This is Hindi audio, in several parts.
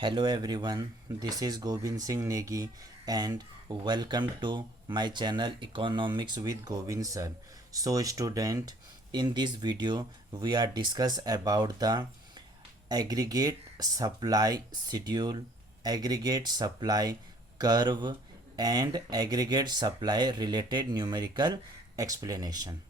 Hello everyone, this is Govind Singh Negi and welcome to my channel Economics with Govind sir. So student, in this video we are discuss about the aggregate supply schedule, aggregate supply curve and aggregate supply related numerical explanation.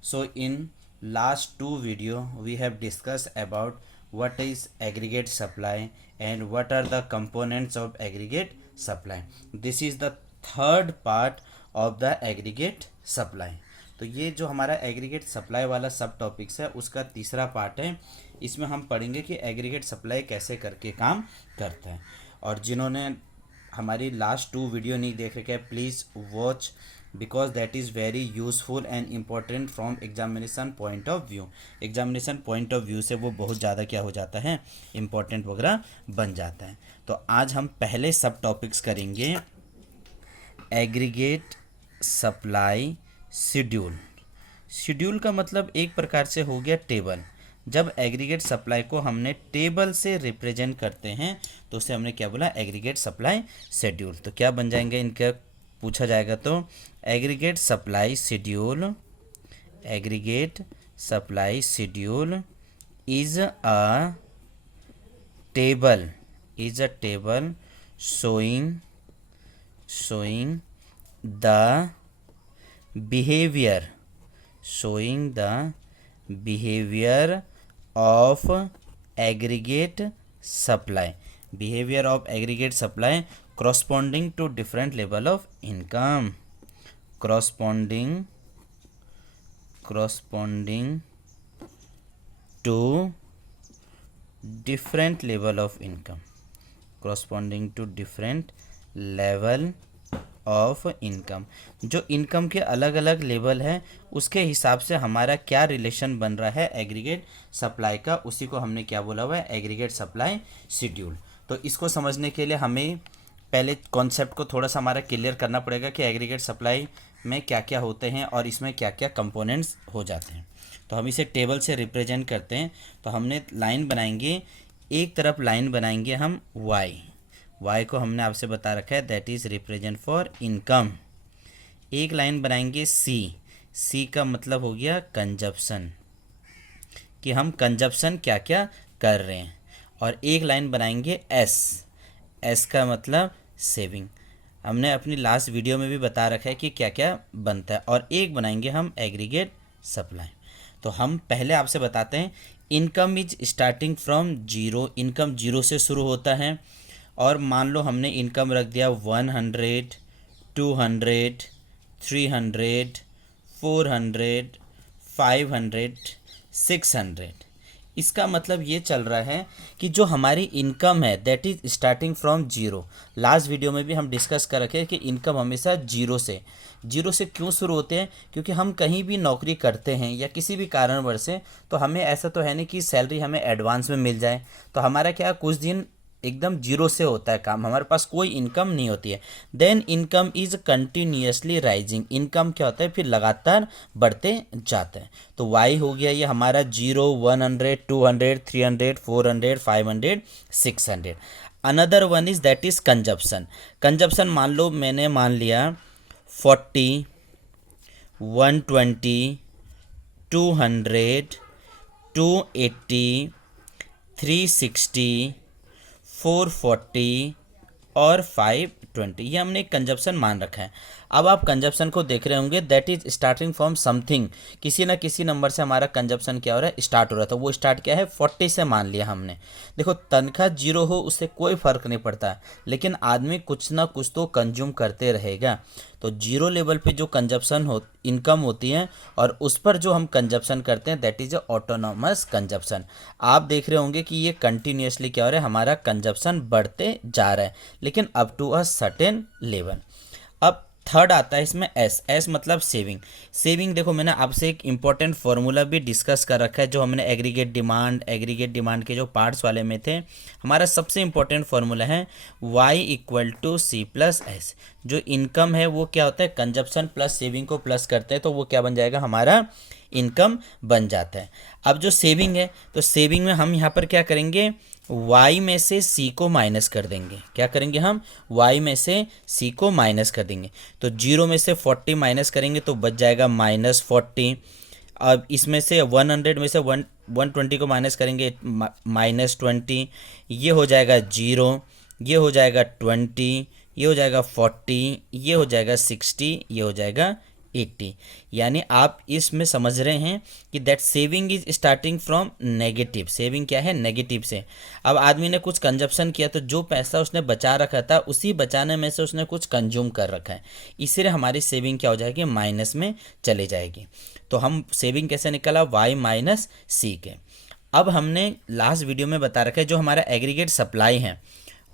So in last two video we have discussed about what is aggregate supply and what are the components of aggregate supply. This is the third part of the aggregate supply. तो ये जो हमारा एग्रीगेट सप्लाई वाला सब टॉपिक्स है उसका तीसरा पार्ट है. इसमें हम पढ़ेंगे कि एग्रीगेट सप्लाई कैसे करके काम करता है. और जिन्होंने हमारी लास्ट टू वीडियो नहीं देख रखे हैं please watch because that is very useful and important from examination point of view. Examination point of view से वो बहुत ज़्यादा क्या हो जाता है, इम्पॉर्टेंट वगैरह बन जाता है. तो आज हम पहले सब टॉपिक्स करेंगे एग्रीगेट सप्लाई शेड्यूल. शेड्यूल का मतलब एक प्रकार से हो गया टेबल. जब एग्रीगेट सप्लाई को हमने टेबल से रिप्रेजेंट करते हैं तो उसे हमने क्या बोला, एग्रीगेट सप्लाई शेड्यूल. तो क्या बन जाएंगे इनका पूछा जाएगा तो aggregate supply schedule, aggregate supply schedule is a table showing the behavior of aggregate supply, corresponding to different level of income, corresponding to different level of income, of income. जो इनकम के अलग अलग लेवल है उसके हिसाब से हमारा क्या रिलेशन बन रहा है एग्रीगेट सप्लाई का, उसी को हमने क्या बोला हुआ है, एग्रीगेट सप्लाई शेड्यूल. तो इसको समझने के लिए हमें पहले कॉन्सेप्ट को थोड़ा सा हमारा क्लियर करना पड़ेगा कि एग्रीगेट सप्लाई में क्या क्या होते हैं और इसमें क्या क्या कंपोनेंट्स हो जाते हैं. तो हम इसे टेबल से रिप्रेजेंट करते हैं. तो हमने लाइन बनाएंगे, एक तरफ लाइन बनाएंगे हम वाई को हमने आपसे बता रखा है that is represent for income. एक लाइन बनाएंगे सी का मतलब हो गया कंजप्शन, कि हम कंजप्शन क्या क्या कर रहे हैं. और एक लाइन बनाएंगे एस का मतलब सेविंग. हमने अपनी लास्ट वीडियो में भी बता रखा है कि क्या क्या बनता है. और एक बनाएंगे हम एग्रीगेट सप्लाई. तो हम पहले आपसे बताते हैं income is starting from zero. Income zero से शुरू होता है. और मान लो हमने इनकम रख दिया 100, 200, 300, 400, 500, 600. इसका मतलब ये चल रहा है कि जो हमारी इनकम है that is starting from zero. Last video में भी हम डिस्कस कर रखे हैं कि इनकम हमेशा जीरो से क्यों शुरू होते हैं, क्योंकि हम कहीं भी नौकरी करते हैं या किसी भी कारणवश से, तो हमें ऐसा तो है नहीं कि सैलरी हमें एडवांस में मिल जाए. तो हमारा क्या कुछ दिन एकदम जीरो से होता है काम, हमारे पास कोई इनकम नहीं होती है. Then income is continuously rising. Income क्या होता है, फिर लगातार बढ़ते जाते हैं. तो वाई हो गया ये हमारा 0, 100, 200, 300, 400, 500, 600. Another one is that is consumption. मान लो मैंने मान लिया 40, 120, 200, 280, 360, 440 और 520. ये हमने कंजप्शन मान रखा है. अब आप कंजप्शन को देख रहे होंगे that is starting from something. किसी ना किसी नंबर से हमारा कंजप्शन क्या हो रहा है, स्टार्ट हो रहा था. वो स्टार्ट क्या है, 40 से मान लिया हमने. देखो तनख्वाह जीरो हो उससे कोई फ़र्क नहीं पड़ता, लेकिन आदमी कुछ ना कुछ तो कंज्यूम करते रहेगा. तो जीरो लेवल पे जो इनकम होती है और उस पर जो हम कंजप्शन करते हैं दैट इज ऑटोनॉमस कंजप्शन. आप देख रहे होंगे कि ये कंटिन्यूसली क्या हो रहा है, हमारा कंजप्शन बढ़ते जा रहा है, लेकिन up to a certain level. अब थर्ड आता है इसमें एस मतलब सेविंग. देखो मैंने आपसे एक इम्पॉर्टेंट फार्मूला भी डिस्कस कर रखा है जो हमने एग्रीगेट डिमांड के जो पार्ट्स वाले में थे. हमारा सबसे इम्पॉर्टेंट फार्मूला है y = C+S. जो इनकम है वो क्या होता है, कंजप्शन प्लस सेविंग को प्लस करते हैं तो वो क्या बन जाएगा, हमारा इनकम बन जाता है. अब जो सेविंग है तो सेविंग में हम यहाँ पर क्या करेंगे, y में से c को माइनस कर देंगे। क्या करेंगे हम? y में से c को माइनस कर देंगे। तो 0 में से 40 माइनस करेंगे तो बच जाएगा -40। अब इसमें से 100 में से 120 को माइनस करेंगे -20। ये हो जाएगा 0, ये हो जाएगा 20, ये हो जाएगा 40, ये हो जाएगा 60, ये हो जाएगा 80। यानी आप इसमें समझ रहे हैं कि that saving is starting from negative. Saving क्या है? नेगेटिव से। अब आदमी ने कुछ कंजप्शन किया तो जो पैसा उसने बचा रखा था उसी बचाने में से उसने कुछ कंज्यूम कर रखा है, इसलिए हमारी सेविंग क्या हो जाएगी? माइनस में चली जाएगी। तो हम सेविंग कैसे निकला? y माइनस सी के। अब हमने लास्ट वीडियो में बता रखा है जो हमारा एग्रीगेट सप्लाई है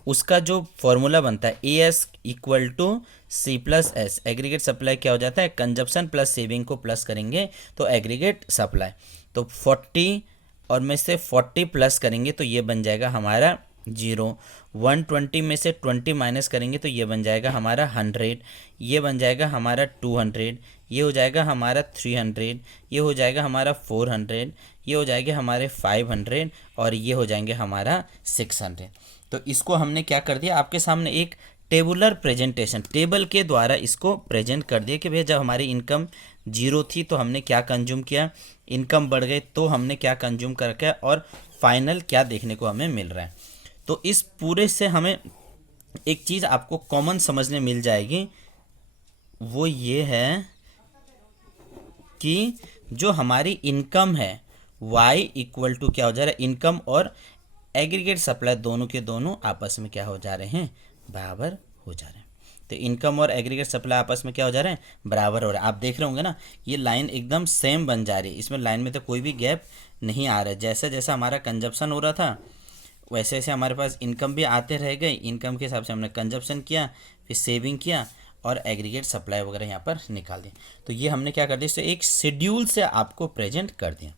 उसका जो फॉर्मूला बनता है AS equal to C plus S. Aggregate supply क्या हो जाता है? कंजप्शन प्लस सेविंग को प्लस करेंगे तो एग्रीगेट सप्लाई। तो 40 और में से 40 प्लस करेंगे तो ये बन जाएगा हमारा 0। 120 में से 20 माइनस करेंगे तो ये बन जाएगा हमारा 100। ये बन जाएगा हमारा 200। ये हो जाएगा हमारा 300। ये हो जाएगा हमारा 400। ये हो जाएगा हमारे 500 और ये हो जाएंगे हमारा 600। तो इसको हमने क्या कर दिया? आपके सामने एक टेबुलर प्रेजेंटेशन, टेबल के द्वारा इसको प्रेजेंट कर दिया कि भैया जब हमारी इनकम 0 थी तो हमने क्या कंज्यूम किया, इनकम बढ़ गई तो हमने क्या कंज्यूम कर रखा है और फाइनल क्या देखने को हमें मिल रहा है। तो इस पूरे से हमें एक चीज़ आपको कॉमन समझने मिल जाएगी, वो ये है कि जो हमारी इनकम है y इक्वल टू क्या हो जा रहा है? इनकम और एग्रीगेट सप्लाई दोनों के दोनों आपस में क्या हो जा रहे हैं? बराबर हो जा रहे हैं। तो इनकम और एग्रीगेट सप्लाई आपस में क्या हो जा रहे हैं? बराबर हो रहे हैं। आप देख रहे होंगे ना, ये लाइन एकदम सेम बन जा रही है, इसमें लाइन में तो कोई भी गैप नहीं आ रहा है। जैसे जैसा हमारा कंजप्शन हो रहा था वैसे वैसे हमारे पास इनकम भी आते रह गए। इनकम के हिसाब से हमने कंजप्शन किया, फिर सेविंग किया और एग्रीगेट सप्लाई वगैरह यहाँ पर निकाल दिया। तो ये हमने क्या कर दिया? इससे एक शेड्यूल से आपको प्रेजेंट कर दिया।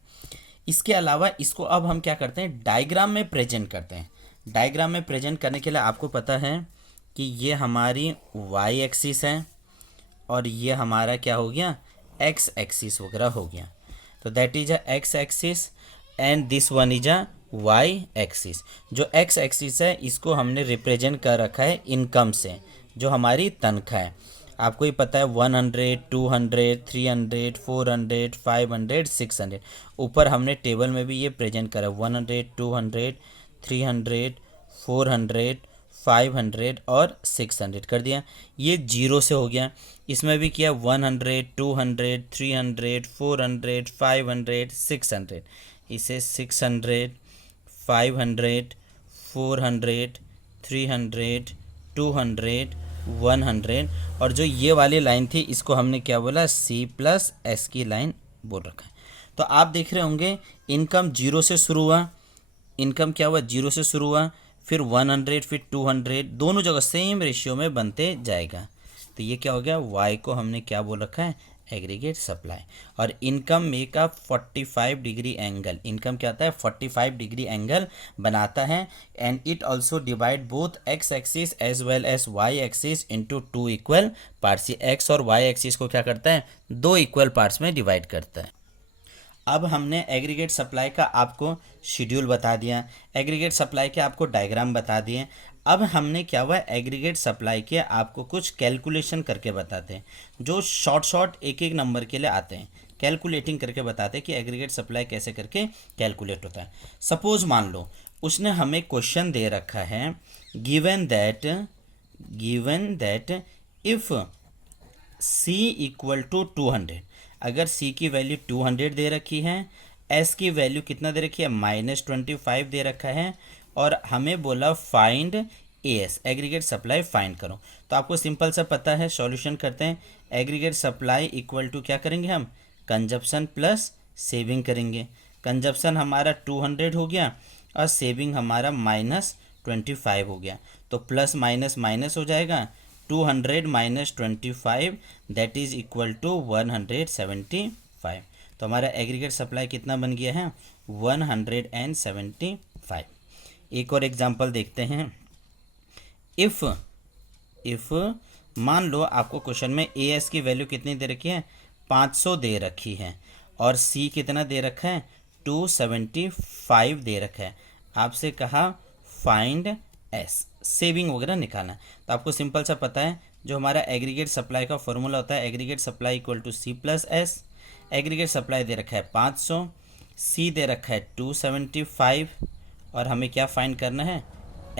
इसके अलावा इसको अब हम क्या करते हैं? डायग्राम में प्रेजेंट करते हैं। डायग्राम में प्रेजेंट करने के लिए आपको पता है कि ये हमारी y एक्सिस है और ये हमारा क्या हो गया? x एक्सिस वगैरह हो गया। तो that is a x axis and this one is a y axis. जो x एक्सिस है इसको हमने रिप्रेजेंट कर रखा है इनकम से, जो हमारी तनख्वाह है। आपको ही पता है 100, 200, 300, 400, 500, 600। ऊपर हमने टेबल में भी ये प्रेजेंट करा 100, 200, 300, 400, 500 और 600 कर दिया। ये 0 से हो गया। इसमें भी किया 100, 200, 300, 400, 500, 600। इसे 600, 500, 400, 300, 200, 100 और जो ये वाली लाइन थी इसको हमने क्या बोला? C प्लस एस की लाइन बोल रखा है। तो आप देख रहे होंगे इनकम 0 से शुरू हुआ, इनकम क्या हुआ? 0 से शुरू हुआ, फिर 100, फिर 200, दोनों जगह सेम रेशियो में बनते जाएगा। तो ये क्या हो गया? y को हमने क्या बोल रखा है? Aggregate supply. और income make a 45 degree angle. Income क्या आता है? 45 डिग्री एंगल बनाता है। And it also divide both x axis as well as y axis into 2 equal parts. x और y एक्सिस को क्या करता है? 2 इक्वल पार्ट्स में डिवाइड करता है। अब हमने एग्रीगेट सप्लाई का आपको शेड्यूल बता दिया, एग्रीगेट सप्लाई के आपको डायग्राम बता दिए। अब हमने क्या हुआ? एग्रीगेट सप्लाई के आपको कुछ कैलकुलेशन करके बताते हैं, जो शॉर्ट एक एक नंबर के लिए आते हैं। कैलकुलेटिंग करके बताते हैं कि एग्रीगेट सप्लाई कैसे करके कैलकुलेट होता है। सपोज मान लो उसने हमें क्वेश्चन दे रखा है, given that if C equal to 200, अगर C की वैल्यू 200 दे रखी है, S की वैल्यू कितना दे रखी है? -25 दे रखा है और हमें बोला find AS, aggregate supply find करो। तो आपको सिंपल सा पता है, सॉल्यूशन करते हैं। एग्रीगेट सप्लाई इक्वल टू क्या करेंगे हम? कंजप्शन प्लस सेविंग करेंगे। कंजप्शन हमारा 200 हो गया और सेविंग हमारा -25 हो गया। तो प्लस माइनस माइनस हो जाएगा, 200 minus 25 that is equal to 175। तो हमारा एग्रीगेट सप्लाई कितना बन गया है? 175। एक और एग्जांपल देखते हैं। इफ़ मान लो आपको क्वेश्चन में AS की वैल्यू कितनी दे रखी है? 500 दे रखी है और C कितना दे रखा है? 275 दे रखा है। आपसे कहा फाइंड एस, सेविंग वगैरह निकालना। तो आपको सिंपल सा पता है, जो हमारा एग्रीगेट सप्लाई का फॉर्मूला होता है, aggregate supply equal to C plus S. Aggregate supply दे रखा है 500, सी दे रखा है 275, और हमें क्या फाइंड करना है,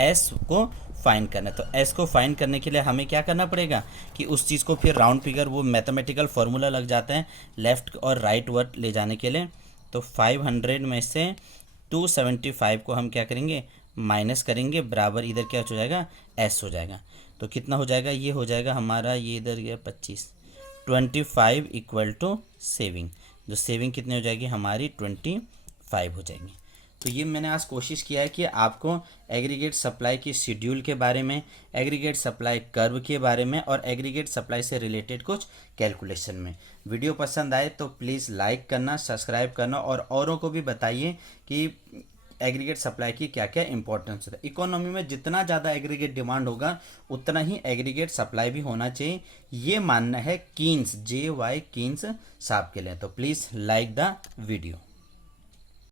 एस को फाइंड करना है। तो एस को फाइंड करने के लिए हमें क्या करना पड़ेगा कि उस चीज़ को फिर राउंड फिगर, वो मैथमेटिकल फार्मूला लग जाता है लेफ़्ट और राइट वर्ड ले जाने के लिए। तो 500 में से 275 को हम क्या करेंगे, माइनस करेंगे, बराबर इधर क्या हो जाएगा, एस हो जाएगा। तो कितना हो जाएगा, ये हो जाएगा हमारा, ये इधर गया 25, 25 इक्वल टू सेविंग। जो सेविंग कितनी हो जाएगी हमारी, 25 हो जाएंगी। तो ये मैंने आज कोशिश किया है कि आपको एग्रीगेट सप्लाई की शेड्यूल के बारे में, एग्रीगेट सप्लाई कर्व के बारे में, और एग्रीगेट सप्लाई से रिलेटेड कुछ कैलकुलेशन में। वीडियो पसंद आए तो प्लीज़ लाइक करना, सब्सक्राइब करना, और औरों को भी बताइए कि एग्रीगेट सप्लाई की क्या क्या इंपॉर्टेंस होता है। इकोनॉमी में जितना ज़्यादा एग्रीगेट डिमांड होगा उतना ही एग्रीगेट सप्लाई भी होना चाहिए, ये मानना है कीन्स, JY कीन्स साहब के लिए। तो प्लीज़ लाइक द वीडियो।